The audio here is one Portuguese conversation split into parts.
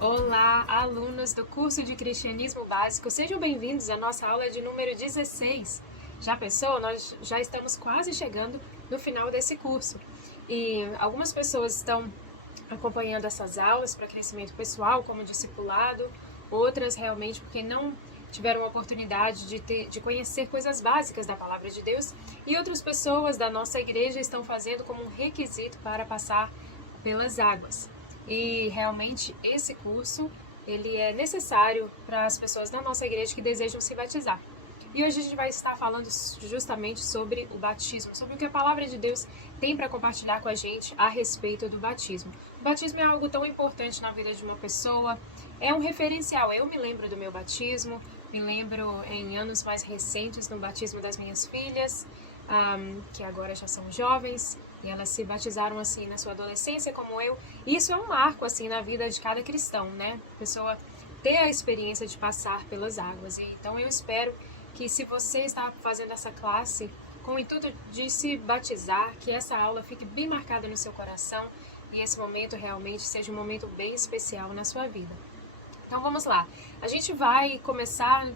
Olá, alunos do curso de Cristianismo Básico, sejam bem-vindos à nossa aula de número 16. Já pensou? Nós já estamos quase chegando no final desse curso e algumas pessoas estão acompanhando essas aulas para crescimento pessoal, como discipulado, outras realmente porque não tiveram a oportunidade de conhecer coisas básicas da Palavra de Deus, e outras pessoas da nossa igreja estão fazendo como um requisito para passar pelas águas. E realmente esse curso ele é necessário para as pessoas da nossa igreja que desejam se batizar. E hoje a gente vai estar falando justamente sobre o batismo, sobre o que a palavra de Deus tem para compartilhar com a gente a respeito do batismo. O batismo é algo tão importante na vida de uma pessoa, é um referencial. Eu me lembro do meu batismo, me lembro em anos mais recentes no batismo das minhas filhas, que agora já são jovens, e elas se batizaram assim na sua adolescência como eu. E isso é um marco assim na vida de cada cristão, né? A pessoa ter a experiência de passar pelas águas. E então eu espero que, se você está fazendo essa classe com o intuito de se batizar, que essa aula fique bem marcada no seu coração e esse momento realmente seja um momento bem especial na sua vida. Então vamos lá. A gente vai começar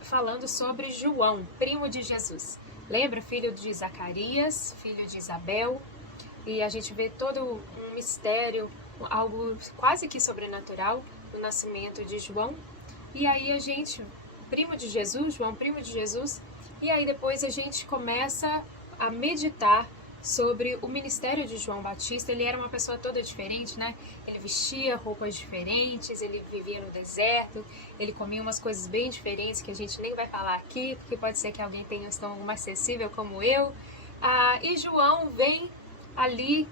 falando sobre João, primo de Jesus. Lembra? Filho de Zacarias, filho de Isabel. E a gente vê todo um mistério, algo quase que sobrenatural no nascimento de João. E aí a gente, primo de Jesus, João, primo de Jesus. E aí depois a gente começa a meditar sobre o ministério de João Batista. Ele era uma pessoa toda diferente, né? Ele vestia roupas diferentes, ele vivia no deserto, ele comia umas coisas bem diferentes que a gente nem vai falar aqui, porque pode ser que alguém tenha um estômago mais sensível como eu. E João vem ali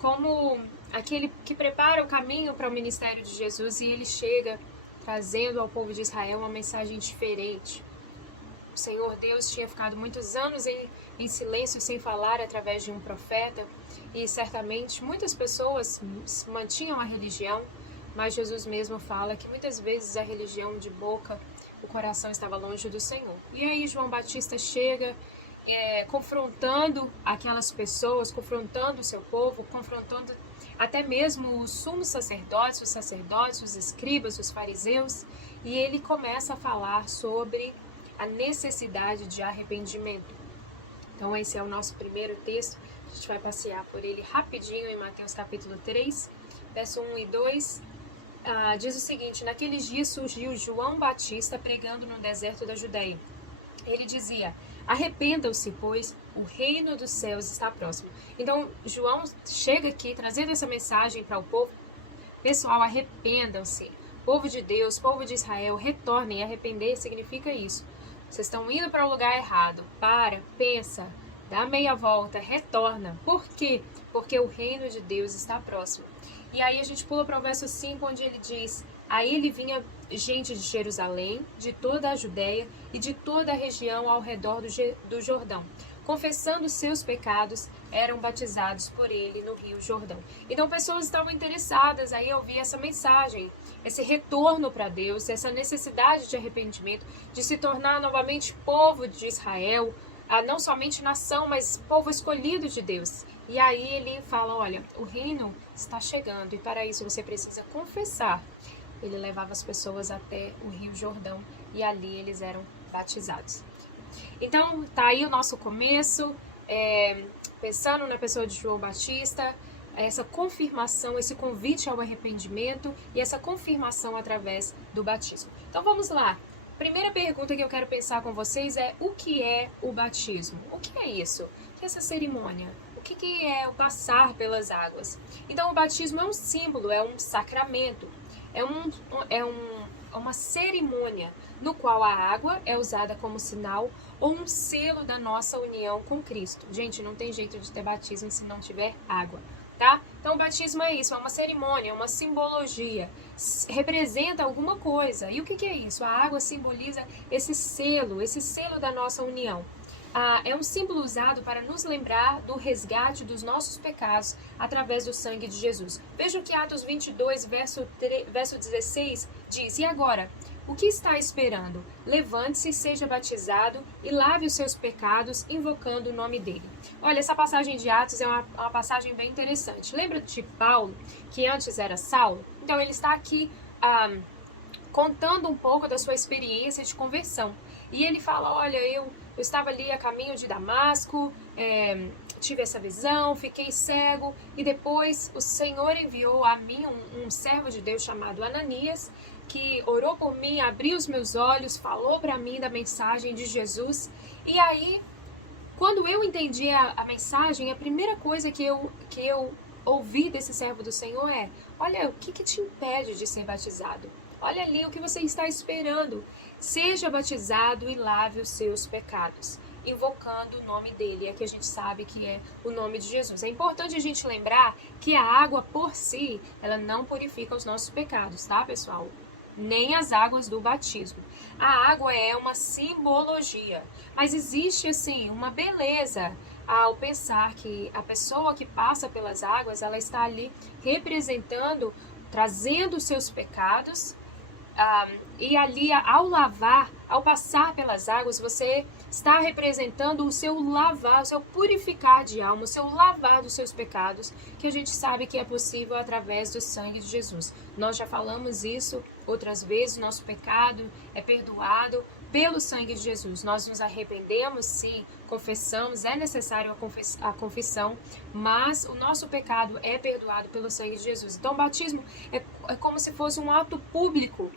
como aquele que prepara o caminho para o ministério de Jesus, e ele chega trazendo ao povo de Israel uma mensagem diferente. O Senhor Deus tinha ficado muitos anos em silêncio, sem falar através de um profeta, e certamente muitas pessoas mantinham a religião, mas Jesus mesmo fala que muitas vezes a religião de boca, o coração estava longe do Senhor. E aí João Batista chega confrontando aquelas pessoas, confrontando o seu povo, confrontando até mesmo os sumos sacerdotes, os escribas, os fariseus, e ele começa a falar sobre a necessidade de arrependimento. Então esse é o nosso primeiro texto, a gente vai passear por ele rapidinho em Mateus capítulo 3, verso 1 e 2, diz o seguinte: naqueles dias surgiu João Batista pregando no deserto da Judéia. Ele dizia: arrependam-se, pois o reino dos céus está próximo. Então João chega aqui trazendo essa mensagem para o povo: pessoal, arrependam-se. Povo de Deus, povo de Israel, retornem. Arrepender significa isso. Vocês estão indo para o lugar errado. Pensa, dá meia volta, retorna. Por quê? Porque o reino de Deus está próximo. E aí a gente pula para o verso 5, onde ele diz: aí ele vinha gente de Jerusalém, de toda a Judéia e de toda a região ao redor do Jordão. Confessando seus pecados, eram batizados por ele no Rio Jordão. Então pessoas estavam interessadas aí a ouvir essa mensagem, esse retorno para Deus, essa necessidade de arrependimento, de se tornar novamente povo de Israel, não somente nação, mas povo escolhido de Deus. E aí ele fala: olha, o reino está chegando e para isso você precisa confessar. Ele levava as pessoas até o Rio Jordão e ali eles eram batizados. Então tá aí o nosso começo, pensando na pessoa de João Batista, essa confirmação, esse convite ao arrependimento e essa confirmação através do batismo. Então vamos lá. Primeira pergunta que eu quero pensar com vocês é: o que é o batismo? O que é isso? O que é essa cerimônia? O que é o passar pelas águas? Então o batismo é um símbolo, é um sacramento, é uma cerimônia no qual a água é usada como sinal ou um selo da nossa união com Cristo. Gente, não tem jeito de ter batismo se não tiver água, tá? Então o batismo é isso, é uma cerimônia, uma simbologia, representa alguma coisa. E o que é isso? A água simboliza esse selo da nossa união. É um símbolo usado para nos lembrar do resgate dos nossos pecados através do sangue de Jesus. Veja o que Atos 22, verso 16 diz: e agora, o que está esperando? Levante-se, seja batizado e lave os seus pecados, invocando o nome dele. Olha, essa passagem de Atos é uma passagem bem interessante. Lembra de Paulo, que antes era Saulo? Então ele está aqui contando um pouco da sua experiência de conversão. E ele fala, olha, eu estava ali a caminho de Damasco, tive essa visão, fiquei cego, e depois o Senhor enviou a mim um servo de Deus chamado Ananias, que orou por mim, abriu os meus olhos, falou para mim da mensagem de Jesus. E aí, quando eu entendi a mensagem, a primeira coisa que eu ouvi desse servo do Senhor é, olha, o que te impede de ser batizado? Olha ali o que você está esperando. Seja batizado e lave os seus pecados, invocando o nome dele. É que a gente sabe que é o nome de Jesus. É importante a gente lembrar que a água por si, ela não purifica os nossos pecados, tá, pessoal? Nem as águas do batismo. A água é uma simbologia, mas existe, assim, uma beleza ao pensar que a pessoa que passa pelas águas, ela está ali representando, trazendo os seus pecados, e ali ao lavar, ao passar pelas águas, você está representando o seu lavar, o seu purificar de alma, o seu lavar dos seus pecados, que a gente sabe que é possível através do sangue de Jesus. Nós já falamos isso outras vezes, nosso pecado é perdoado pelo sangue de Jesus. Nós nos arrependemos, sim, confessamos, é necessário a confissão, mas o nosso pecado é perdoado pelo sangue de Jesus. Então o batismo é como se fosse um ato público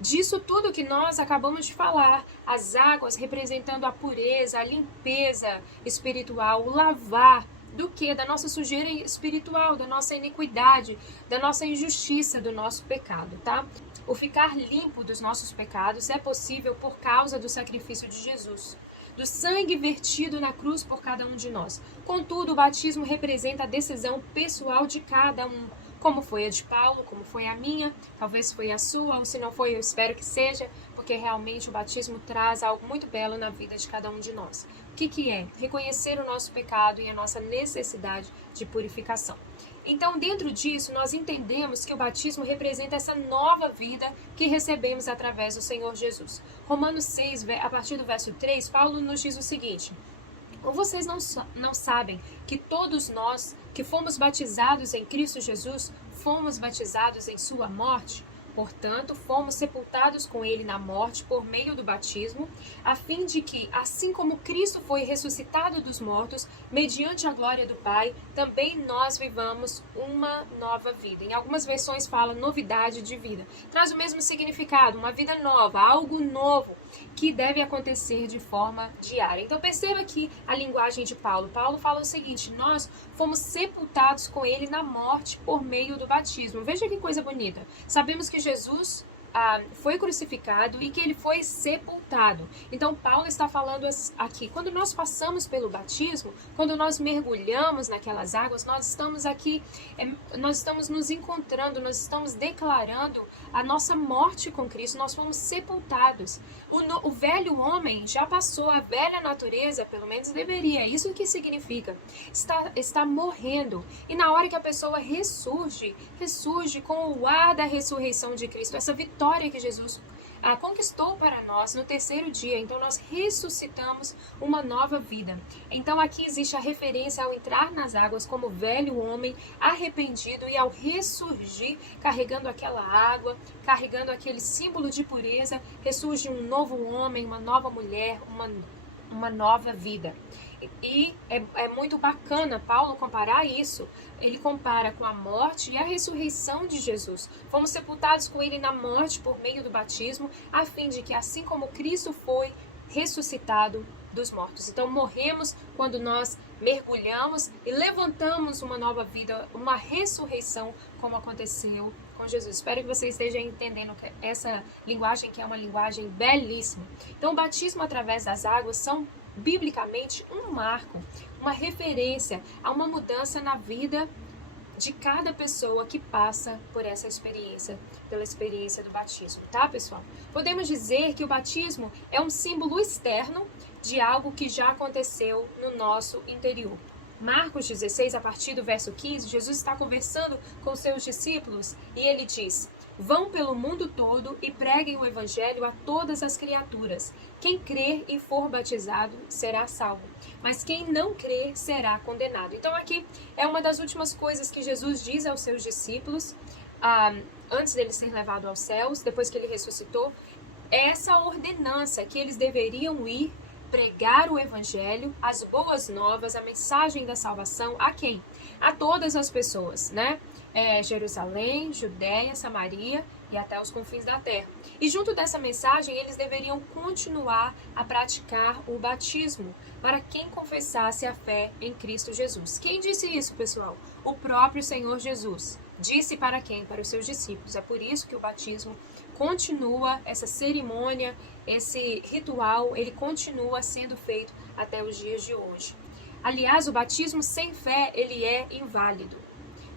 disso tudo que nós acabamos de falar, as águas representando a pureza, a limpeza espiritual, o lavar do que? Da nossa sujeira espiritual, da nossa iniquidade, da nossa injustiça, do nosso pecado, tá? O ficar limpo dos nossos pecados é possível por causa do sacrifício de Jesus, do sangue vertido na cruz por cada um de nós. Contudo, o batismo representa a decisão pessoal de cada um, como foi a de Paulo, como foi a minha, talvez foi a sua, ou se não foi, eu espero que seja, porque realmente o batismo traz algo muito belo na vida de cada um de nós. O que é? Reconhecer o nosso pecado e a nossa necessidade de purificação. Então, dentro disso, nós entendemos que o batismo representa essa nova vida que recebemos através do Senhor Jesus. Romanos 6, a partir do verso 3, Paulo nos diz o seguinte: ou vocês não sabem que todos nós que fomos batizados em Cristo Jesus, fomos batizados em sua morte? Portanto, fomos sepultados com ele na morte por meio do batismo, a fim de que, assim como Cristo foi ressuscitado dos mortos, mediante a glória do Pai, também nós vivamos uma nova vida. Em algumas versões fala novidade de vida. Traz o mesmo significado, uma vida nova, algo novo, que deve acontecer de forma diária. Então perceba aqui a linguagem de Paulo. Paulo fala o seguinte: nós fomos sepultados com ele na morte por meio do batismo. Veja que coisa bonita. Sabemos que Jesus foi crucificado e que ele foi sepultado. Então Paulo está falando aqui, quando nós passamos pelo batismo, quando nós mergulhamos naquelas águas, nós estamos aqui, nós estamos nos encontrando, nós estamos declarando a nossa morte com Cristo, nós fomos sepultados. O velho homem já passou, a velha natureza, pelo menos deveria, é isso que significa, está morrendo. E na hora que a pessoa ressurge com o ar da ressurreição de Cristo, essa vitória que Jesus conquistou para nós no terceiro dia. Então nós ressuscitamos uma nova vida. Então aqui existe a referência ao entrar nas águas como velho homem arrependido e ao ressurgir carregando aquela água, carregando aquele símbolo de pureza, ressurge um novo homem, uma nova mulher, uma nova vida. E é muito bacana Paulo comparar isso. Ele compara com a morte e a ressurreição de Jesus. Fomos sepultados com ele na morte por meio do batismo, a fim de que, assim como Cristo foi ressuscitado dos mortos. Então morremos quando nós mergulhamos e levantamos uma nova vida, uma ressurreição, como aconteceu com Jesus. Espero que você esteja entendendo essa linguagem, que é uma linguagem belíssima. Então o batismo através das águas são biblicamente um marco, uma referência a uma mudança na vida de cada pessoa que passa por essa experiência, pela experiência do batismo, tá, pessoal? Podemos dizer que o batismo é um símbolo externo de algo que já aconteceu no nosso interior. Marcos 16, a partir do verso 15, Jesus está conversando com seus discípulos e ele diz: vão pelo mundo todo e preguem o evangelho a todas as criaturas. Quem crer e for batizado será salvo, mas quem não crer será condenado. Então aqui é uma das últimas coisas que Jesus diz aos seus discípulos antes dele ser levado aos céus, depois que ele ressuscitou, essa ordenança que eles deveriam ir pregar o evangelho, as boas novas, a mensagem da salvação a quem? A todas as pessoas, né? Jerusalém, Judéia, Samaria e até os confins da terra. E junto dessa mensagem, eles deveriam continuar a praticar o batismo para quem confessasse a fé em Cristo Jesus. Quem disse isso, pessoal? O próprio Senhor Jesus. Disse para quem? Para os seus discípulos. É por isso que o batismo continua, essa cerimônia, esse ritual, ele continua sendo feito até os dias de hoje. Aliás, o batismo sem fé, ele é inválido.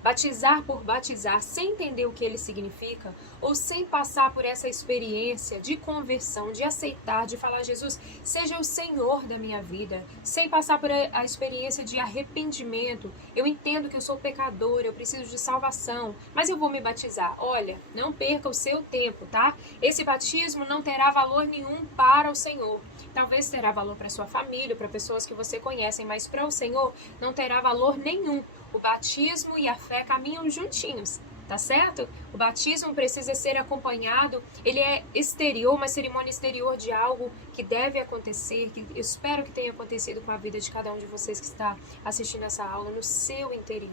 Batizar por batizar, sem entender o que ele significa, ou sem passar por essa experiência de conversão, de aceitar, de falar, Jesus, seja o Senhor da minha vida, sem passar por a experiência de arrependimento, eu entendo que eu sou pecador, eu preciso de salvação, mas eu vou me batizar. Olha, não perca o seu tempo, tá? Esse batismo não terá valor nenhum para o Senhor. Talvez terá valor para sua família, para pessoas que você conhece, mas para o Senhor não terá valor nenhum. O batismo e a fé caminham juntinhos, tá certo? O batismo precisa ser acompanhado, ele é exterior, uma cerimônia exterior de algo que deve acontecer, que eu espero que tenha acontecido com a vida de cada um de vocês que está assistindo essa aula no seu interior.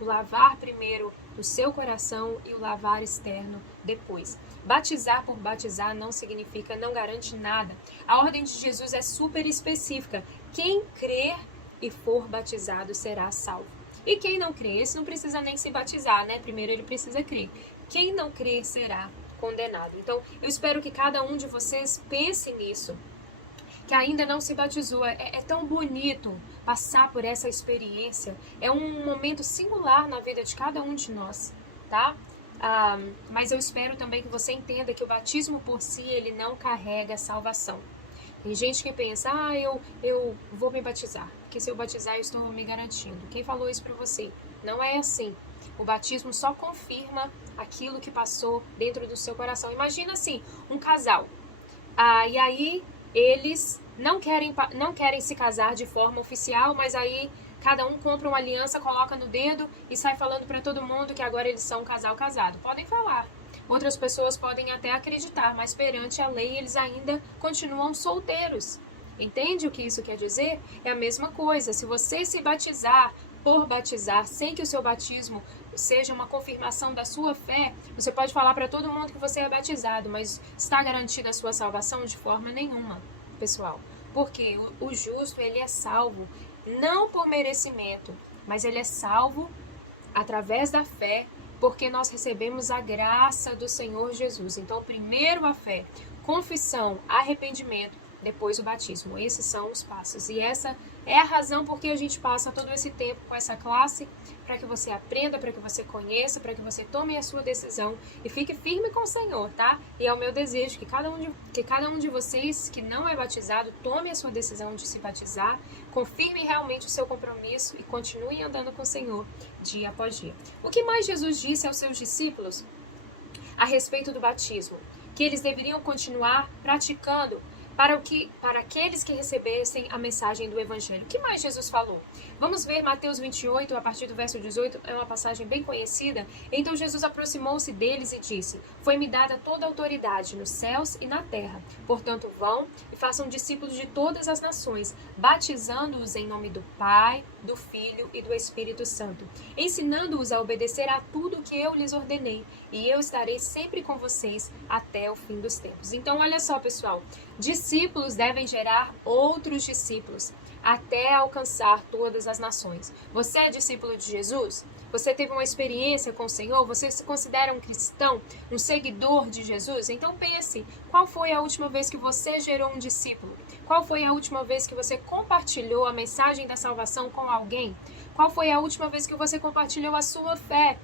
O lavar primeiro o seu coração e o lavar externo depois. Batizar por batizar não significa, não garante nada. A ordem de Jesus é super específica. Quem crer e for batizado será salvo. E quem não crê, esse não precisa nem se batizar, né? Primeiro ele precisa crer. Quem não crer será condenado. Então, eu espero que cada um de vocês pense nisso. Que ainda não se batizou. É tão bonito passar por essa experiência. É um momento singular na vida de cada um de nós, tá? Mas eu espero também que você entenda que o batismo por si, ele não carrega salvação. Tem gente que pensa, eu vou me batizar, porque se eu batizar eu estou me garantindo. Quem falou isso para você? Não é assim. O batismo só confirma aquilo que passou dentro do seu coração. Imagina assim, um casal. E aí eles não querem se casar de forma oficial, mas aí cada um compra uma aliança, coloca no dedo e sai falando para todo mundo que agora eles são um casal casado. Podem falar. Outras pessoas podem até acreditar, mas perante a lei eles ainda continuam solteiros. Entende o que isso quer dizer? É a mesma coisa. Se você se batizar por batizar, sem que o seu batismo seja uma confirmação da sua fé, você pode falar para todo mundo que você é batizado, mas está garantida a sua salvação de forma nenhuma, pessoal. Porque o justo, ele é salvo não por merecimento, mas ele é salvo através da fé, porque nós recebemos a graça do Senhor Jesus. Então, primeiro a fé, confissão, arrependimento, depois o batismo. Esses são os passos. E essa é a razão por que a gente passa todo esse tempo com essa classe, para que você aprenda, para que você conheça, para que você tome a sua decisão e fique firme com o Senhor, tá? E é o meu desejo que cada um de vocês que não é batizado tome a sua decisão de se batizar, confirme realmente o seu compromisso e continue andando com o Senhor dia após dia. O que mais Jesus disse aos seus discípulos a respeito do batismo? Que eles deveriam continuar praticando para aqueles que recebessem a mensagem do Evangelho. O que mais Jesus falou? Vamos ver Mateus 28, a partir do verso 18, é uma passagem bem conhecida. Então Jesus aproximou-se deles e disse: Foi-me dada toda a autoridade nos céus e na terra. Portanto, vão e façam discípulos de todas as nações, batizando-os em nome do Pai, do Filho e do Espírito Santo, ensinando-os a obedecer a tudo o que eu lhes ordenei, e eu estarei sempre com vocês até o fim dos tempos. Então, olha só, pessoal, discípulos devem gerar outros discípulos até alcançar todas as nações. Você é discípulo de Jesus? Você teve uma experiência com o Senhor? Você se considera um cristão, um seguidor de Jesus? Então pense, qual foi a última vez que você gerou um discípulo? Qual foi a última vez que você compartilhou a mensagem da salvação com alguém? Qual foi a última vez que você compartilhou a sua fé?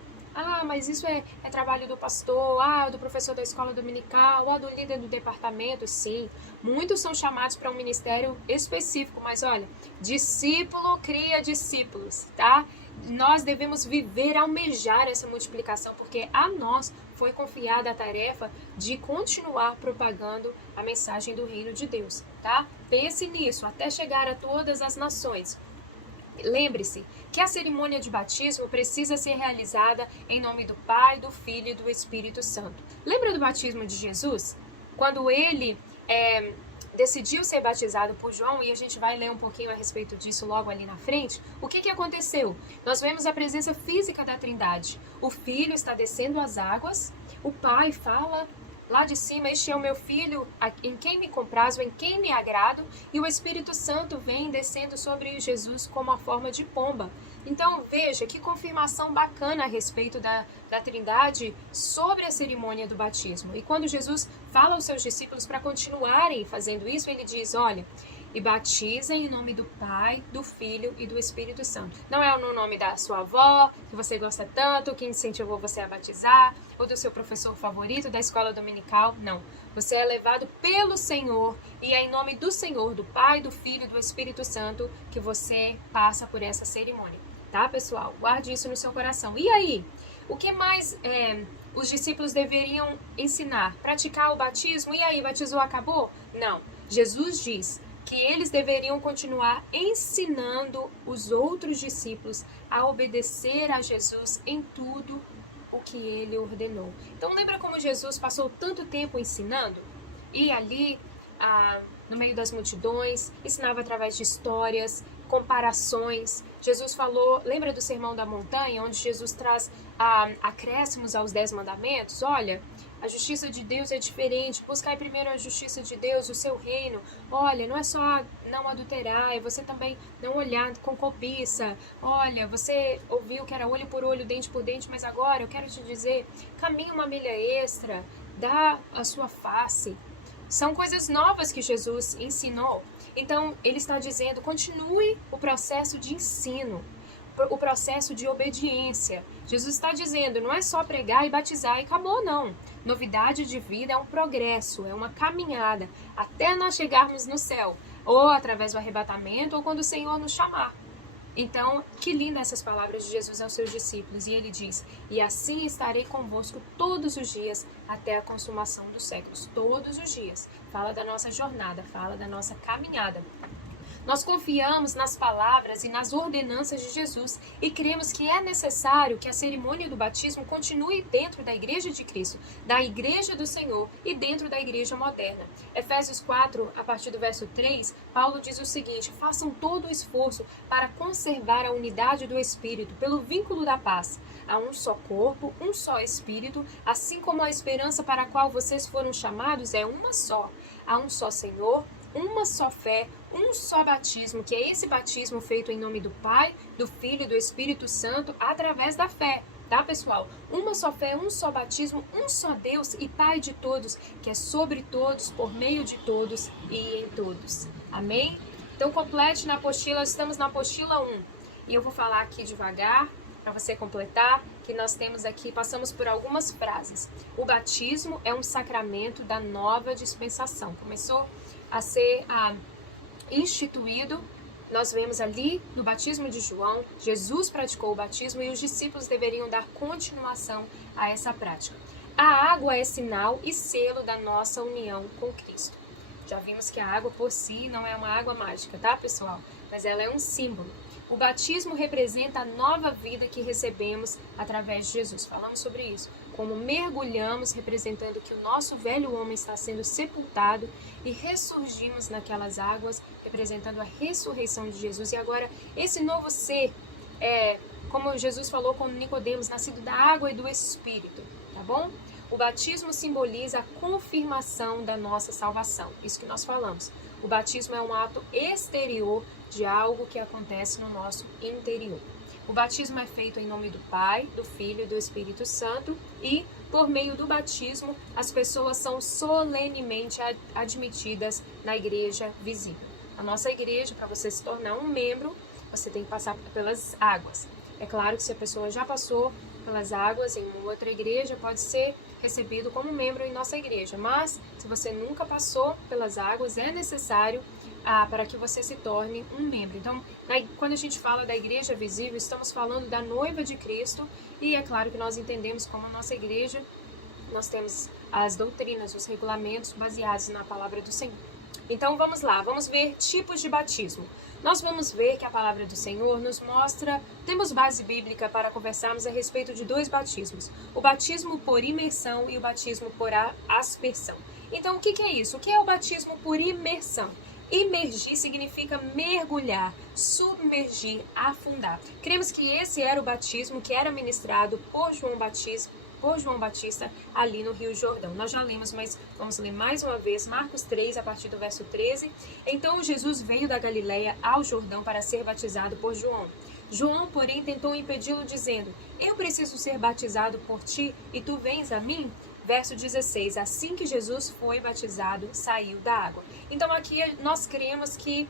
Mas isso é trabalho do pastor, do professor da escola dominical, do líder do departamento. Sim, muitos são chamados para um ministério específico, mas olha, discípulo cria discípulos, tá? Nós devemos viver, almejar essa multiplicação, porque a nós foi confiada a tarefa de continuar propagando a mensagem do reino de Deus, tá? Pense nisso, até chegar a todas as nações. Lembre-se que a cerimônia de batismo precisa ser realizada em nome do Pai, do Filho e do Espírito Santo. Lembra do batismo de Jesus? Quando ele decidiu ser batizado por João, e a gente vai ler um pouquinho a respeito disso logo ali na frente, o que aconteceu? Nós vemos a presença física da Trindade. O Filho está descendo as águas, o Pai fala lá de cima, este é o meu Filho, em quem me comprazo, em quem me agrado, e o Espírito Santo vem descendo sobre Jesus como a forma de pomba. Então veja que confirmação bacana a respeito da Trindade sobre a cerimônia do batismo. E quando Jesus fala aos seus discípulos para continuarem fazendo isso, ele diz, olha, e batizem em nome do Pai, do Filho e do Espírito Santo. Não é no nome da sua avó, que você gosta tanto, que incentivou você a batizar, ou do seu professor favorito da escola dominical, não. Você é levado pelo Senhor e é em nome do Senhor, do Pai, do Filho e do Espírito Santo que você passa por essa cerimônia. Tá, pessoal? Guarde isso no seu coração. E aí? O que mais os discípulos deveriam ensinar? Praticar o batismo? E aí, batizou, acabou? Não. Jesus diz que eles deveriam continuar ensinando os outros discípulos a obedecer a Jesus em tudo o que ele ordenou. Então, lembra como Jesus passou tanto tempo ensinando? E ali, no meio das multidões, ensinava através de histórias, comparações. Jesus falou, lembra do Sermão da Montanha, onde Jesus traz acréscimos aos 10 mandamentos? Olha, a justiça de Deus é diferente, buscai primeiro a justiça de Deus, o seu reino. Olha, não é só não adulterar, é você também não olhar com cobiça. Olha, você ouviu que era olho por olho, dente por dente, mas agora eu quero te dizer, caminha uma milha extra, dá a sua face. São coisas novas que Jesus ensinou. Então, ele está dizendo, continue o processo de ensino, o processo de obediência. Jesus está dizendo, não é só pregar e batizar e acabou, não. Novidade de vida é um progresso, é uma caminhada, até nós chegarmos no céu, ou através do arrebatamento, ou quando o Senhor nos chamar. Então, que linda essas palavras de Jesus aos seus discípulos. E ele diz, e assim estarei convosco todos os dias, até a consumação dos séculos. Todos os dias. Fala da nossa jornada, fala da nossa caminhada. Nós confiamos nas palavras e nas ordenanças de Jesus e cremos que é necessário que a cerimônia do batismo continue dentro da Igreja de Cristo, da Igreja do Senhor e dentro da Igreja moderna. Efésios 4, a partir do verso 3, Paulo diz o seguinte, façam todo o esforço para conservar a unidade do Espírito pelo vínculo da paz. Há um só corpo, um só Espírito, assim como a esperança para a qual vocês foram chamados é uma só. Há um só Senhor, uma só fé, um só batismo, que é esse batismo feito em nome do Pai, do Filho e do Espírito Santo através da fé, tá, pessoal? Uma só fé, um só batismo, um só Deus e Pai de todos, que é sobre todos, por meio de todos e em todos. Amém? Então, complete na apostila, estamos na apostila 1. E eu vou falar aqui devagar, para você completar, que nós temos aqui, passamos por algumas frases. O batismo é um sacramento da nova dispensação. Começou a ser instituído, nós vemos ali no batismo de João, Jesus praticou o batismo e os discípulos deveriam dar continuação a essa prática. A água é sinal e selo da nossa união com Cristo. Já vimos que a água por si não é uma água mágica, tá, pessoal? Mas ela é um símbolo. O batismo representa a nova vida que recebemos através de Jesus. Falamos sobre isso. Como mergulhamos, representando que o nosso velho homem está sendo sepultado e ressurgimos naquelas águas, representando a ressurreição de Jesus. E agora, esse novo ser, como Jesus falou com Nicodemos, nascido da água e do Espírito, tá bom? O batismo simboliza a confirmação da nossa salvação. Isso que nós falamos. O batismo é um ato exterior de algo que acontece no nosso interior. O batismo é feito em nome do Pai, do Filho e do Espírito Santo e, por meio do batismo, as pessoas são solenemente admitidas na igreja visível. A nossa igreja, para você se tornar um membro, você tem que passar pelas águas. É claro que se a pessoa já passou pelas águas em uma outra igreja, pode ser recebido como membro em nossa igreja. Mas, se você nunca passou pelas águas, é necessário para que você se torne um membro. Então, quando a gente fala da igreja visível, estamos falando da noiva de Cristo e é claro que nós entendemos como a nossa igreja, nós temos as doutrinas, os regulamentos baseados na palavra do Senhor. Então, vamos lá, vamos ver tipos de batismo. nós vamos ver que a palavra do Senhor nos mostra, temos base bíblica para conversarmos a respeito de dois batismos, o batismo por imersão e o batismo por aspersão. Então, o que é isso? O que é o batismo por imersão? Imergir significa mergulhar, submergir, afundar. Cremos que esse era o batismo que era ministrado por João Batista ali no Rio Jordão. Nós já lemos, mas vamos ler mais uma vez, Marcos 3, a partir do verso 13. Então Jesus veio da Galileia ao Jordão para ser batizado por João. João, porém, tentou impedi-lo, dizendo: eu preciso ser batizado por ti, e tu vens a mim? Verso 16, assim que Jesus foi batizado, saiu da água. Então aqui nós cremos que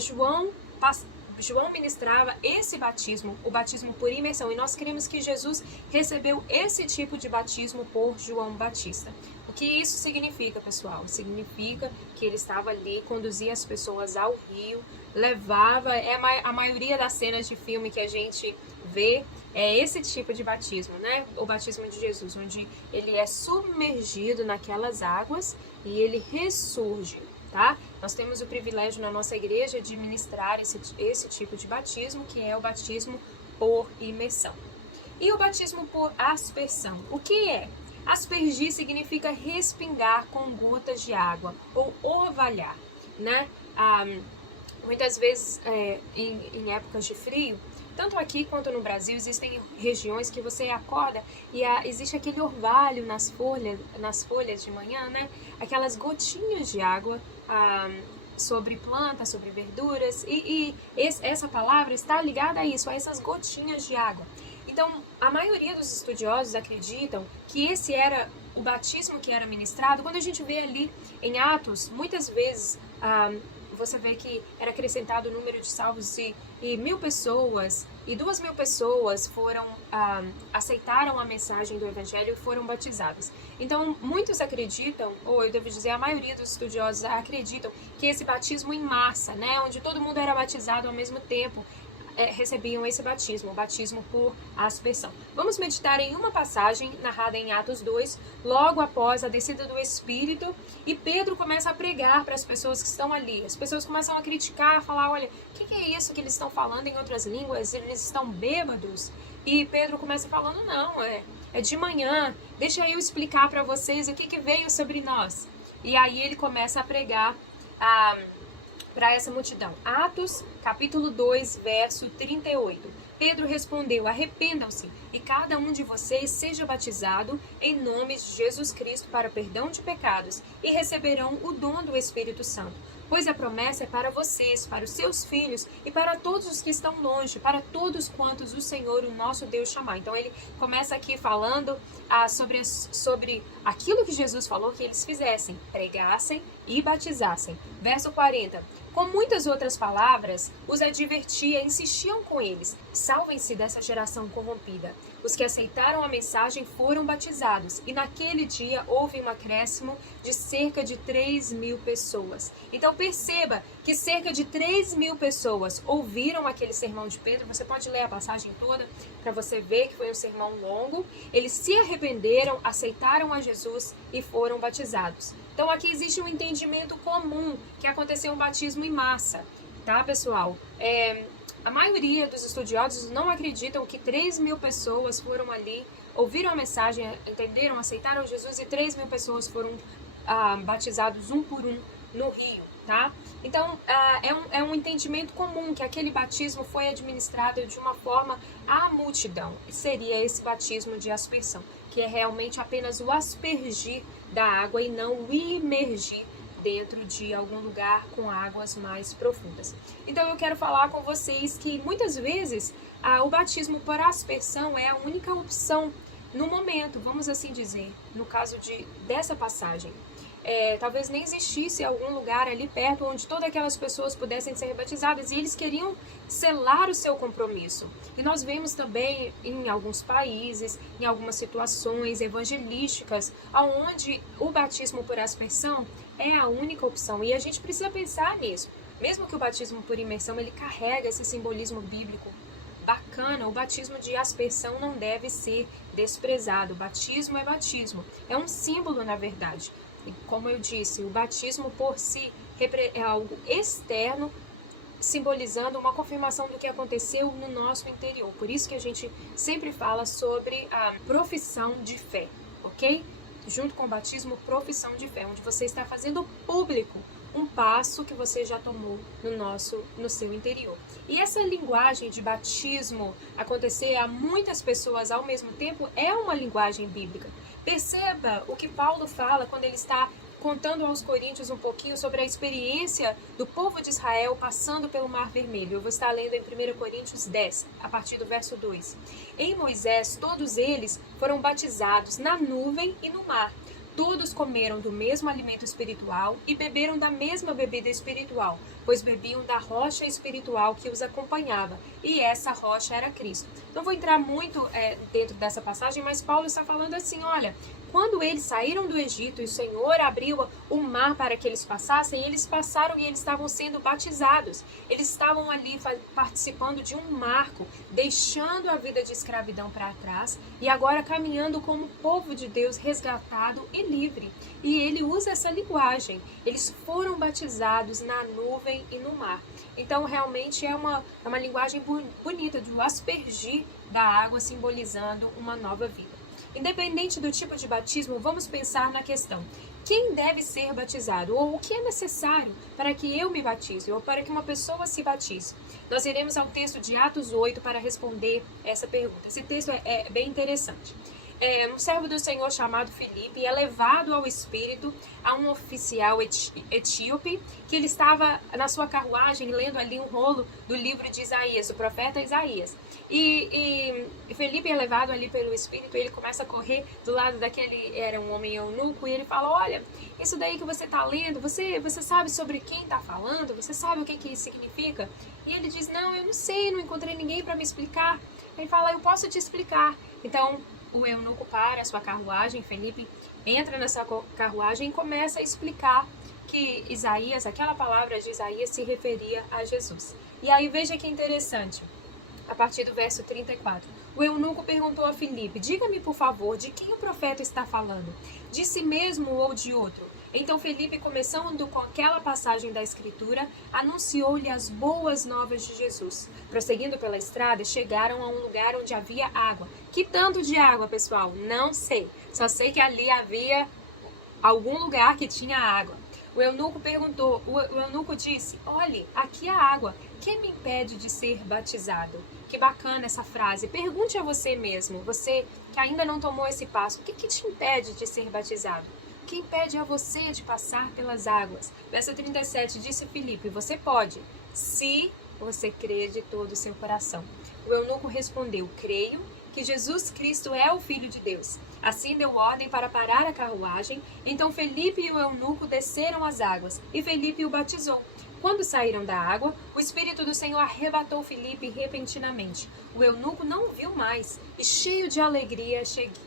João ministrava esse batismo, o batismo por imersão, e nós cremos que Jesus recebeu esse tipo de batismo por João Batista. O que isso significa, pessoal? Significa que ele estava ali, conduzia as pessoas ao rio, levava, a maioria das cenas de filme que a gente vê, é esse tipo de batismo, né? O batismo de Jesus, onde ele é submergido naquelas águas e ele ressurge, tá? Nós temos o privilégio na nossa igreja de ministrar esse tipo de batismo, que é o batismo por imersão. E o batismo por aspersão, o que é? Aspergir significa respingar com gotas de água ou orvalhar, né? Muitas vezes, em épocas de frio, tanto aqui quanto no Brasil, existem regiões que você acorda e existe aquele orvalho nas folhas de manhã, né? Aquelas gotinhas de água sobre plantas, sobre verduras. Essa palavra está ligada a isso, a essas gotinhas de água. Então, a maioria dos estudiosos acreditam que esse era o batismo que era ministrado. Quando a gente vê ali em Atos, muitas vezes você vê que era acrescentado o número de salvos e 1.000 pessoas e 2.000 pessoas aceitaram a mensagem do Evangelho e foram batizadas. Então, muitos acreditam, ou eu devo dizer, a maioria dos estudiosos acreditam que esse batismo em massa, né, onde todo mundo era batizado ao mesmo tempo, recebiam esse batismo, o batismo por aspersão. Vamos meditar em uma passagem narrada em Atos 2, logo após a descida do Espírito, e Pedro começa a pregar para as pessoas que estão ali. As pessoas começam a criticar, a falar, olha, o que é isso que eles estão falando em outras línguas? Eles estão bêbados? E Pedro começa falando, não, é de manhã, deixa eu explicar para vocês o que veio sobre nós. E aí ele começa a pregar para essa multidão. Atos, capítulo 2, verso 38. Pedro respondeu: arrependam-se e cada um de vocês seja batizado em nome de Jesus Cristo para o perdão de pecados e receberão o dom do Espírito Santo. Pois a promessa é para vocês, para os seus filhos e para todos os que estão longe, para todos quantos o Senhor, o nosso Deus, chamar. Então ele começa aqui falando sobre aquilo que Jesus falou que eles fizessem, pregassem e batizassem. Verso 40. Com muitas outras palavras, os advertia e insistiam com eles: salvem-se dessa geração corrompida. Os que aceitaram a mensagem foram batizados, e naquele dia houve um acréscimo de cerca de 3.000 pessoas. Então perceba que cerca de 3.000 pessoas ouviram aquele sermão de Pedro. Você pode ler a passagem toda para você ver que foi um sermão longo. Eles se arrependeram, aceitaram a Jesus e foram batizados. Então aqui existe um entendimento comum que aconteceu um batismo em massa, tá, pessoal? A maioria dos estudiosos não acreditam que 3.000 pessoas foram ali, ouviram a mensagem, entenderam, aceitaram Jesus e 3.000 pessoas foram batizados um por um no rio, tá? Então, é um entendimento comum que aquele batismo foi administrado de uma forma à multidão. Seria esse batismo de aspersão, que é realmente apenas o aspergir da água e não o imergir dentro de algum lugar com águas mais profundas. Então eu quero falar com vocês que muitas vezes o batismo por aspersão é a única opção no momento, vamos assim dizer, no caso dessa passagem. Talvez nem existisse algum lugar ali perto onde todas aquelas pessoas pudessem ser batizadas e eles queriam selar o seu compromisso. E nós vemos também em alguns países, em algumas situações evangelísticas, onde o batismo por aspersão é a única opção. E a gente precisa pensar nisso. Mesmo que o batismo por imersão ele carrega esse simbolismo bíblico bacana, o batismo de aspersão não deve ser desprezado. O batismo é batismo. É um símbolo, na verdade. E como eu disse, o batismo por si é algo externo simbolizando uma confirmação do que aconteceu no nosso interior. Por isso que a gente sempre fala sobre a profissão de fé, ok? Junto com o batismo, profissão de fé, onde você está fazendo público um passo que você já tomou no seu interior. E essa linguagem de batismo acontecer a muitas pessoas ao mesmo tempo é uma linguagem bíblica. Perceba o que Paulo fala quando ele está contando aos coríntios um pouquinho sobre a experiência do povo de Israel passando pelo Mar Vermelho. Eu vou estar lendo em 1 Coríntios 10, a partir do verso 2. Em Moisés, todos eles foram batizados na nuvem e no mar. Todos comeram do mesmo alimento espiritual e beberam da mesma bebida espiritual, pois bebiam da rocha espiritual que os acompanhava, e essa rocha era Cristo. Não vou entrar muito dentro dessa passagem, mas Paulo está falando assim, olha, quando eles saíram do Egito e o Senhor abriu o mar para que eles passassem, eles passaram e eles estavam sendo batizados. Eles estavam ali participando de um marco, deixando a vida de escravidão para trás e agora caminhando como povo de Deus resgatado e livre. E ele usa essa linguagem. Eles foram batizados na nuvem e no mar. Então, realmente é uma linguagem bonita de aspergir da água, simbolizando uma nova vida. Independente do tipo de batismo, vamos pensar na questão: quem deve ser batizado? Ou o que é necessário para que eu me batize? Ou para que uma pessoa se batize? Nós iremos ao texto de Atos 8 para responder essa pergunta. Esse texto é bem interessante. Um servo do Senhor chamado Filipe é levado ao Espírito a um oficial etíope que ele estava na sua carruagem lendo ali um rolo do livro de Isaías, do profeta Isaías. E Filipe é levado ali pelo Espírito e ele começa a correr do lado daquele, era um homem eunuco, e ele fala, olha, isso daí que você está lendo, você sabe sobre quem está falando? Você sabe o que isso significa? E ele diz, não, eu não sei, não encontrei ninguém para me explicar. Ele fala, eu posso te explicar. Então, o eunuco para a sua carruagem, Felipe entra nessa carruagem e começa a explicar que Isaías, aquela palavra de Isaías se referia a Jesus. E aí veja que interessante, a partir do verso 34. O eunuco perguntou a Filipe, diga-me por favor, de quem o profeta está falando? De si mesmo ou de outro? Então Felipe, começando com aquela passagem da Escritura, anunciou-lhe as boas novas de Jesus. Prosseguindo pela estrada, chegaram a um lugar onde havia água. Que tanto de água, pessoal? Não sei. Só sei que ali havia algum lugar que tinha água. O eunuco perguntou, o eunuco disse, olhe, aqui há água. Quem me impede de ser batizado? Que bacana essa frase. Pergunte a você mesmo, você que ainda não tomou esse passo, o que te impede de ser batizado? O que impede a você de passar pelas águas? Verso 37, disse Filipe, você pode, se você crer de todo o seu coração. O eunuco respondeu, creio que Jesus Cristo é o Filho de Deus. Assim deu ordem para parar a carruagem. Então Felipe e o eunuco desceram as águas, e Felipe o batizou. Quando saíram da água, o Espírito do Senhor arrebatou Felipe repentinamente. O eunuco não o viu mais, e cheio de alegria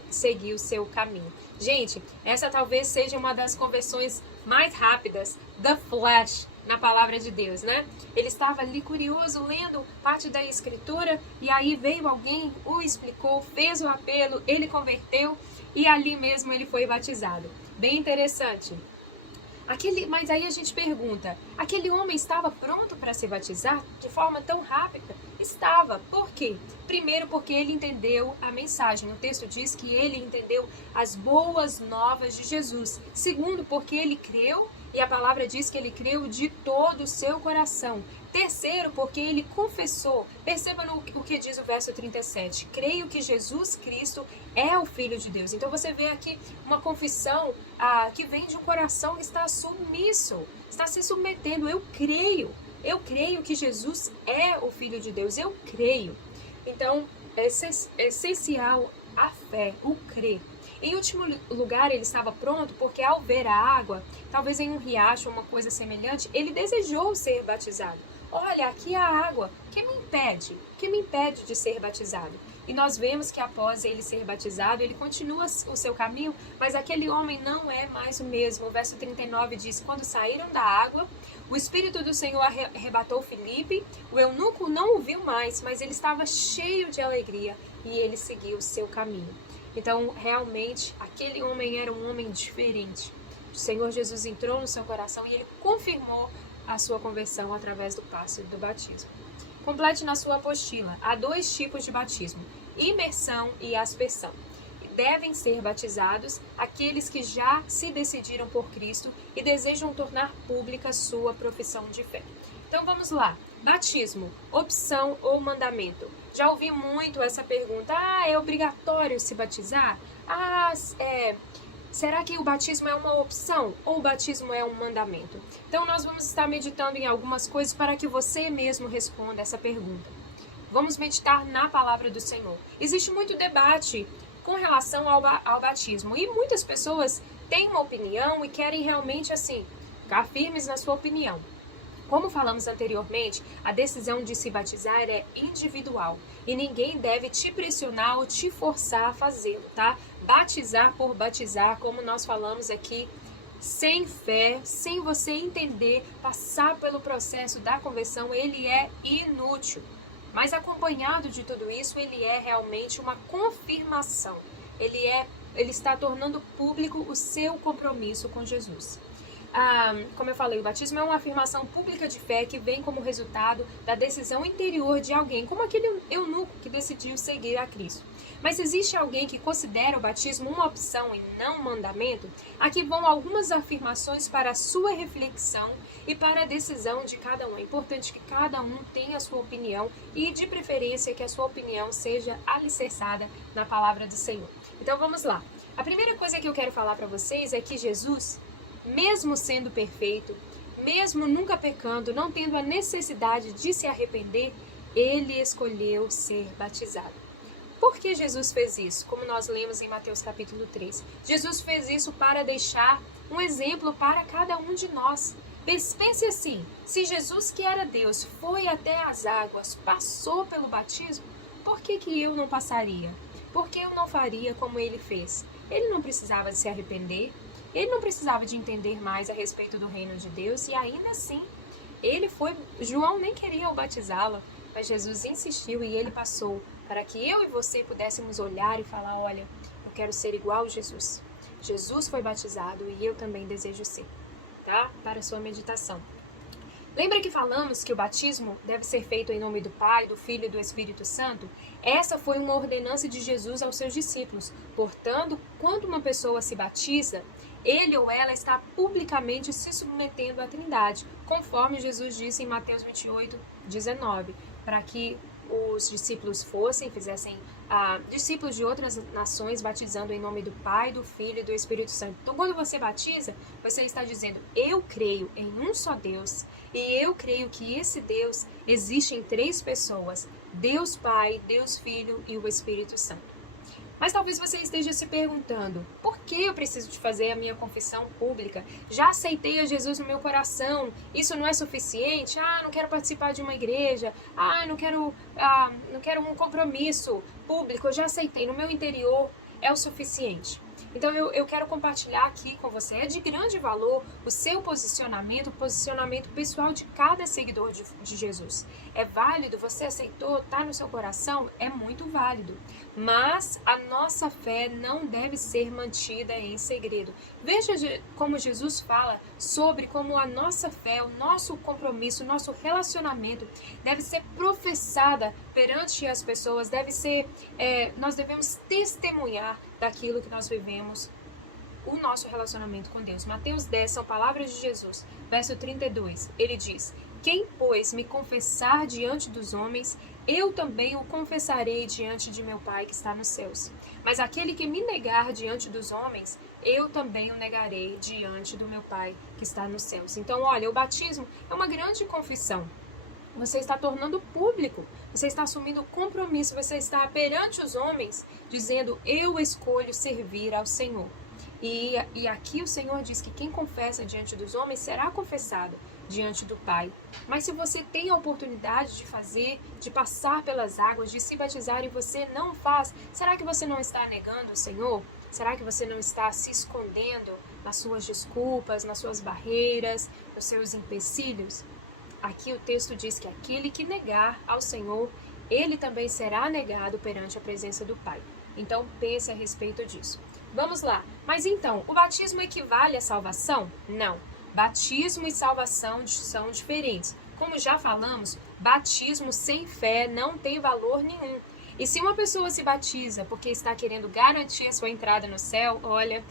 seguiu seu caminho. Gente, essa talvez seja uma das conversões mais rápidas, the flash, na palavra de Deus, né? Ele estava ali curioso, lendo parte da Escritura, e aí veio alguém, o explicou, fez o apelo, ele converteu, e ali mesmo ele foi batizado. Bem interessante. Mas aí a gente pergunta, aquele homem estava pronto para se batizar de forma tão rápida? Estava. Por quê? Primeiro, porque ele entendeu a mensagem. O texto diz que ele entendeu as boas novas de Jesus. Segundo, porque ele creu, e a palavra diz que ele creu de todo o seu coração. Terceiro, porque ele confessou. Perceba o que diz o verso 37. Creio que Jesus Cristo é o Filho de Deus. Então você vê aqui uma confissão que vem de um coração que está submisso, está se submetendo. Eu creio que Jesus é o Filho de Deus. Eu creio. Então é essencial a fé, o crer. Em último lugar, ele estava pronto porque ao ver a água, talvez em um riacho ou uma coisa semelhante, ele desejou ser batizado. Olha, aqui há água. Que me impede? Que me impede de ser batizado? E nós vemos que após ele ser batizado, ele continua o seu caminho, mas aquele homem não é mais o mesmo. O verso 39 diz, quando saíram da água, o Espírito do Senhor arrebatou Filipe, o eunuco não o viu mais, mas ele estava cheio de alegria e ele seguiu o seu caminho. Então, realmente, aquele homem era um homem diferente. O Senhor Jesus entrou no seu coração e ele confirmou a sua conversão através do passe do batismo. Complete na sua apostila. Há 2 tipos de batismo: imersão e aspersão. Devem ser batizados aqueles que já se decidiram por Cristo e desejam tornar pública sua profissão de fé. Então vamos lá. Batismo, opção ou mandamento? Já ouvi muito essa pergunta. É obrigatório se batizar? Será que o batismo é uma opção ou o batismo é um mandamento? Então nós vamos estar meditando em algumas coisas para que você mesmo responda essa pergunta. Vamos meditar na palavra do Senhor. Existe muito debate com relação ao batismo e muitas pessoas têm uma opinião e querem realmente ficar firmes na sua opinião. Como falamos anteriormente, a decisão de se batizar é individual e ninguém deve te pressionar ou te forçar a fazê-lo, tá? Batizar por batizar, como nós falamos aqui, sem fé, sem você entender, passar pelo processo da conversão, ele é inútil. Mas acompanhado de tudo isso, ele é realmente uma confirmação. Ele está tornando público o seu compromisso com Jesus. Como eu falei, o batismo é uma afirmação pública de fé que vem como resultado da decisão interior de alguém, como aquele eunuco que decidiu seguir a Cristo. Mas se existe alguém que considera o batismo uma opção e não um mandamento, aqui vão algumas afirmações para a sua reflexão e para a decisão de cada um. É importante que cada um tenha a sua opinião e, de preferência, que a sua opinião seja alicerçada na palavra do Senhor. Então vamos lá. A primeira coisa que eu quero falar para vocês é que Jesus, mesmo sendo perfeito, mesmo nunca pecando, não tendo a necessidade de se arrepender, ele escolheu ser batizado. Por que Jesus fez isso? Como nós lemos em Mateus capítulo 3. Jesus fez isso para deixar um exemplo para cada um de nós. Pense assim, se Jesus, que era Deus, foi até as águas, passou pelo batismo, por que eu não passaria? Por que eu não faria como ele fez? Ele não precisava de se arrepender, ele não precisava de entender mais a respeito do reino de Deus e ainda assim, João nem queria o batizá-lo, mas Jesus insistiu e ele passou para que eu e você pudéssemos olhar e falar, olha, eu quero ser igual a Jesus. Jesus foi batizado e eu também desejo ser, tá? Para a sua meditação. Lembra que falamos que o batismo deve ser feito em nome do Pai, do Filho e do Espírito Santo? Essa foi uma ordenança de Jesus aos seus discípulos. Portanto, quando uma pessoa se batiza, ele ou ela está publicamente se submetendo à Trindade, conforme Jesus disse em Mateus 28, 19, para que os discípulos fizessem discípulos de outras nações, batizando em nome do Pai, do Filho e do Espírito Santo. Então, quando você batiza, você está dizendo, eu creio em um só Deus, e eu creio que esse Deus existe em 3 pessoas, Deus Pai, Deus Filho e o Espírito Santo. Mas talvez você esteja se perguntando, por que eu preciso de fazer a minha confissão pública? Já aceitei a Jesus no meu coração, isso não é suficiente? Não quero participar de uma igreja, não quero um compromisso público, eu já aceitei, no meu interior é o suficiente. Então eu quero compartilhar aqui com você, é de grande valor o seu posicionamento, o posicionamento pessoal de cada seguidor de Jesus. É válido, você aceitou, está no seu coração, é muito válido. Mas a nossa fé não deve ser mantida em segredo. Veja como Jesus fala sobre como a nossa fé, o nosso compromisso, o nosso relacionamento deve ser professada perante as pessoas, nós devemos testemunhar daquilo que nós vivemos, o nosso relacionamento com Deus. Mateus 10 são palavras de Jesus, verso 32, ele diz, quem, pois, me confessar diante dos homens, eu também o confessarei diante de meu Pai que está nos céus. Mas aquele que me negar diante dos homens, eu também o negarei diante do meu Pai que está nos céus. Então, olha, o batismo é uma grande confissão. Você está tornando público, você está assumindo compromisso, você está perante os homens, dizendo, eu escolho servir ao Senhor. E aqui o Senhor diz que quem confessa diante dos homens será confessado diante do Pai. Mas se você tem a oportunidade de passar pelas águas, de se batizar e você não faz, será que você não está negando o Senhor? Será que você não está se escondendo nas suas desculpas, nas suas barreiras, nos seus empecilhos? Aqui o texto diz que aquele que negar ao Senhor, ele também será negado perante a presença do Pai. Então pense a respeito disso. Vamos lá. Mas então, o batismo equivale à salvação? Não. Batismo e salvação são diferentes. Como já falamos, batismo sem fé não tem valor nenhum. E se uma pessoa se batiza porque está querendo garantir a sua entrada no céu, olha,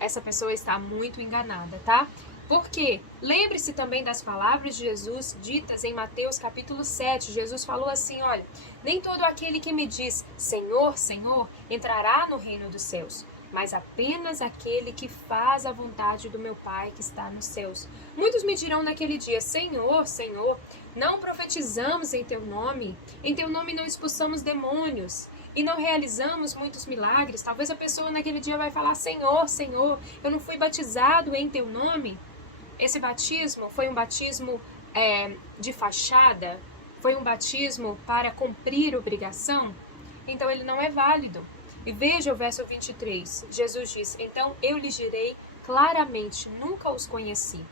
essa pessoa está muito enganada, tá? Porque lembre-se também das palavras de Jesus ditas em Mateus capítulo 7. Jesus falou assim, olha, nem todo aquele que me diz Senhor, Senhor, entrará no reino dos céus, mas apenas aquele que faz a vontade do meu Pai que está nos céus. Muitos me dirão naquele dia, Senhor, Senhor, não profetizamos em teu nome não expulsamos demônios e não realizamos muitos milagres. Talvez a pessoa naquele dia vai falar, Senhor, Senhor, eu não fui batizado em teu nome. Esse batismo foi um batismo de fachada? Foi um batismo para cumprir obrigação? Então ele não é válido. E veja o verso 23. Jesus diz, então eu lhes direi claramente, nunca os conheci.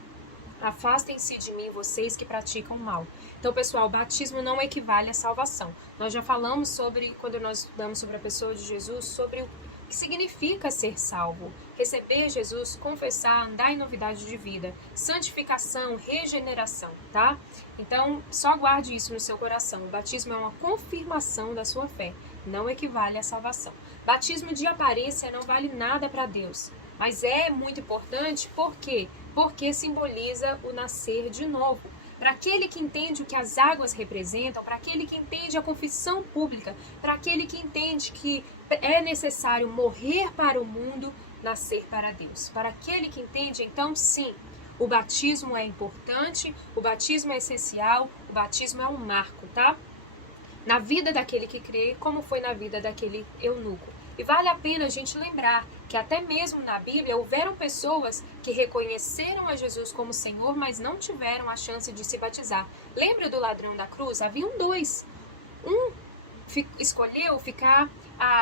Afastem-se de mim, vocês que praticam mal. Então, pessoal, batismo não equivale à salvação. Nós já falamos sobre, quando nós estudamos sobre a pessoa de Jesus, sobre o que significa ser salvo. Receber Jesus, confessar, andar em novidade de vida, santificação, regeneração, tá? Então, só guarde isso no seu coração. O batismo é uma confirmação da sua fé, não equivale à salvação. Batismo de aparência não vale nada para Deus, mas é muito importante, por quê? Porque simboliza o nascer de novo. Para aquele que entende o que as águas representam, para aquele que entende a confissão pública, para aquele que entende que é necessário morrer para o mundo, nascer para Deus. Para aquele que entende, então sim, o batismo é importante, o batismo é essencial, o batismo é um marco, tá? Na vida daquele que crê, como foi na vida daquele eunuco. E vale a pena a gente lembrar que até mesmo na Bíblia houveram pessoas que reconheceram a Jesus como Senhor, mas não tiveram a chance de se batizar. Lembra do ladrão da cruz? Haviam dois. Um escolheu ficar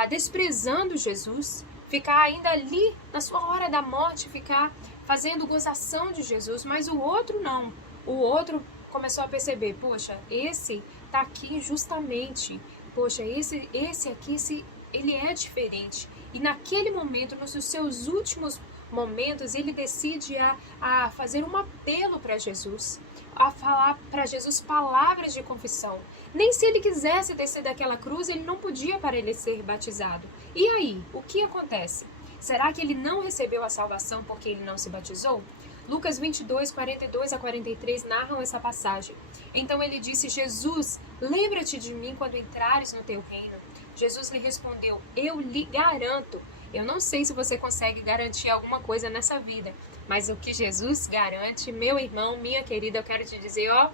desprezando Jesus, ficar ainda ali na sua hora da morte, ficar fazendo gozação de Jesus, mas o outro não. O outro começou a perceber, poxa, esse tá aqui justamente, poxa, esse aqui, ele é diferente. E naquele momento, nos seus últimos momentos, ele decide a fazer um apelo para Jesus, a falar para Jesus palavras de confissão. Nem se ele quisesse descer daquela cruz, ele não podia para ele ser batizado. E aí, o que acontece? Será que ele não recebeu a salvação porque ele não se batizou? Lucas 22, 42 a 43 narram essa passagem. Então ele disse, Jesus, lembra-te de mim quando entrares no teu reino. Jesus lhe respondeu, eu lhe garanto. Eu não sei se você consegue garantir alguma coisa nessa vida, mas o que Jesus garante, meu irmão, minha querida, eu quero te dizer, ó,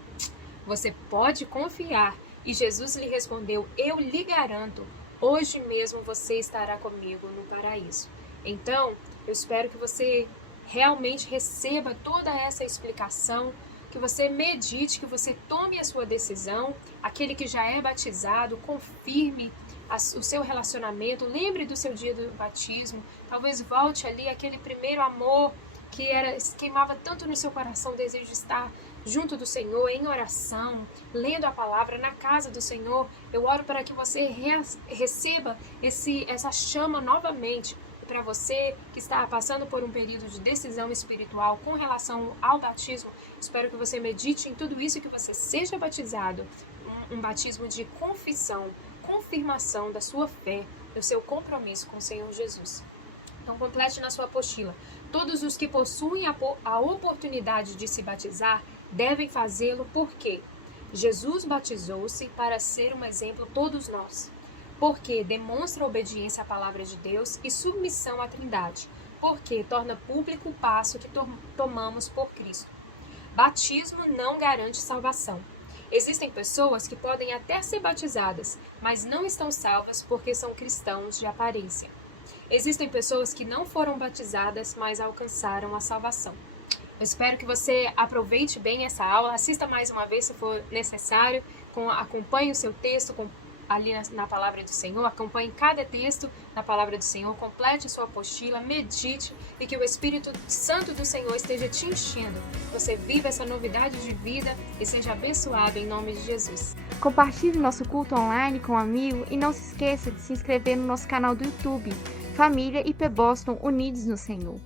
você pode confiar. E Jesus lhe respondeu, eu lhe garanto, hoje mesmo você estará comigo no paraíso. Então, eu espero que você realmente receba toda essa explicação, que você medite, que você tome a sua decisão. Aquele que já é batizado, confirme o seu relacionamento, lembre do seu dia do batismo, talvez volte ali aquele primeiro amor que queimava tanto no seu coração, o desejo de estar junto do Senhor, em oração, lendo a palavra na casa do Senhor. Eu oro para que você receba essa chama novamente. Para você que está passando por um período de decisão espiritual com relação ao batismo, espero que você medite em tudo isso e que você seja batizado, um batismo de confirmação da sua fé, do seu compromisso com o Senhor Jesus. Então complete na sua apostila. Todos os que possuem a oportunidade de se batizar devem fazê-lo porque Jesus batizou-se para ser um exemplo a todos nós. Porque demonstra obediência à palavra de Deus e submissão à Trindade, porque torna público o passo que tomamos por Cristo. Batismo não garante salvação. Existem pessoas que podem até ser batizadas, mas não estão salvas porque são cristãos de aparência. Existem pessoas que não foram batizadas, mas alcançaram a salvação. Eu espero que você aproveite bem essa aula, assista mais uma vez se for necessário, acompanhe o seu texto, ali na palavra do Senhor, acompanhe cada texto na palavra do Senhor, complete sua apostila, medite e que o Espírito Santo do Senhor esteja te enchendo. Você viva essa novidade de vida e seja abençoado em nome de Jesus. Compartilhe nosso culto online com um amigo e não se esqueça de se inscrever no nosso canal do YouTube, Família IP Boston Unidos no Senhor.